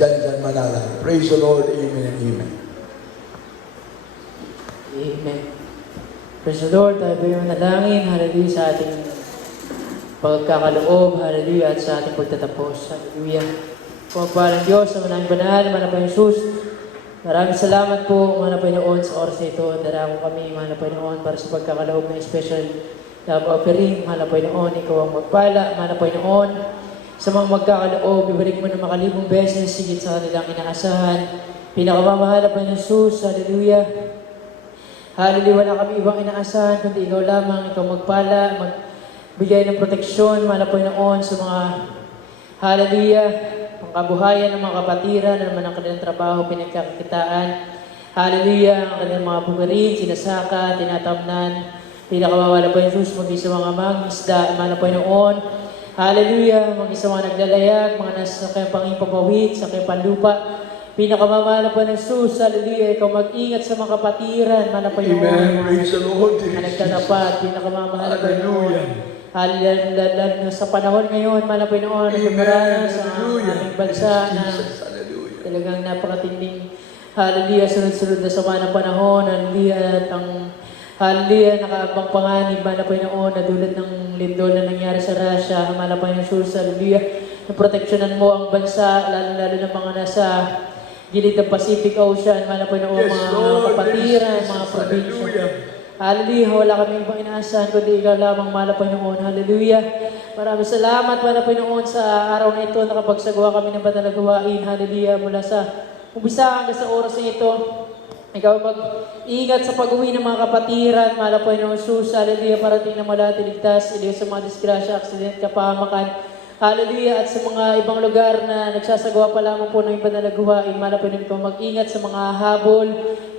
Jan Manala. Praise the Lord. Amen and amen. Amen. Praise the Lord. Tayo po yung manalangin. Hallelujah sa ating pagkakaloob. Hallelujah. At sa ating pagtatapos. Hallelujah. Pagpapalang Diyos, sa manang banal, manang Panginoon Jesus. Maraming salamat po, mga Panginoon, sa oras na ito. Darako kami, mga Panginoon, para sa pagkakaloob ng special love offering. Mga Panginoon, ikaw ang magpala. Mga Panginoon, sa mga magkakaloob, ibalik mo na makalibong beses, sigit sa kanilang inaasahan. Pinakamamahal na Panginoon Jesus. Hallelujah. Hallelujah, wala kami ibang inaasahan, kundi ikaw lamang, ikaw magpala, magbigay ng proteksyon, mga Panginoon, sa mga hallelujah, ang kabuhayan ng mga kapatiran, na naman ang kanilang trabaho, pinagkakakitaan. Hallelujah, ang kanilang mga bumirin, sinasaka, tinatamnan, pinakamawala pa yung Jesus, mag-isa mga mangisda, mga Panginoon. Hallelujah, mag-isa mga naglalayag, mga nasa kayang pangipapawid, sa kayang panlupa. Pinakamamahal po ng Jesus, hallelujah, ikaw mag-ingat sa mga kapatiran, mga Panginoon. Amen. Praise the Lord. Mga nagtatapat, pinakamamahal po ng Hallelujah. Hallelujah, sa panahon ngayon, mga Panginoon, nagkakaraan sa Hallelujah. aming bansa na Hallelujah. talagang napakatinding, hallelujah, sunod-sunod na sama ng panahon, hallelujah, at ang hallelujah, nakaabang panganib, mga Panginoon, na dulot ng lindol na nangyari sa Russia, mga Panginoon Jesus, hallelujah, na proteksyonan mo ang bansa, lalo-lalo ng mga nasa gilid ng Pacific Ocean, mga Panginoon, Yes, mga Lord. kapatiran, Yes, mga Jesus. probinsya. Hallelujah. Hallelujah, wala kaming ibang inaasahan, kundi ikaw lamang, mahal na Panginoon. Hallelujah. Maraming salamat, mahal na Panginoon, sa araw na ito, nakapagsagawa kami ng banal na gawain. Hallelujah, mula sa umpisa hanggang sa oras na ito. Ikaw mag-ingat sa pag-uwi ng mga kapatiran, mahal na Panginoon Jesus. Hallelujah, parating na mula tiligtas, iliw sa mga disgrasya, aksident, kapahamakan. Hallelujah, at sa mga ibang lugar na nagsasagawa pa lamang po ng ibang nalagawain, mahal na Panginoon, ikaw mag-ingat sa mga habol,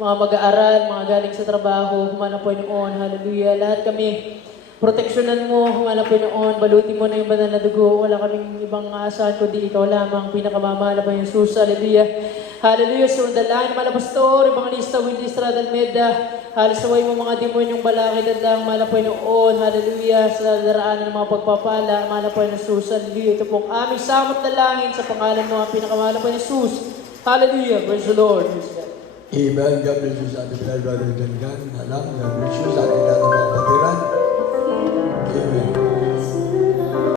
mga mag-aaral, mga galing sa trabaho, mahal na Panginoon, hallelujah, lahat kami, proteksyonan mo, mahal na Panginoon, balutin mo na yung banal na dugo, wala kaming ibang aasahan, kundi ikaw lamang, pinakamamahal na Panginoon Jesus, hallelujah, hallelujah, sa dalangin, mahal na Pastor, Evangelista Willie Estrada Almeida, halasaway mo mga demonyong balakid at lang, mahal na Panginoon, hallelujah, sa daraanan ng mga pagpapala, mahal na Panginoon Jesus, hallelujah, ito pong aming samot na langin sa pangalan mo, ang pinakamahal na Panginoon Jesus, hallelujah, praise the Lord, praise the Lord. Amen. God bless you sa ating pinag-brother Jangan. Alam, God bless you sa ating lahat ng mga kapatiran. Amen.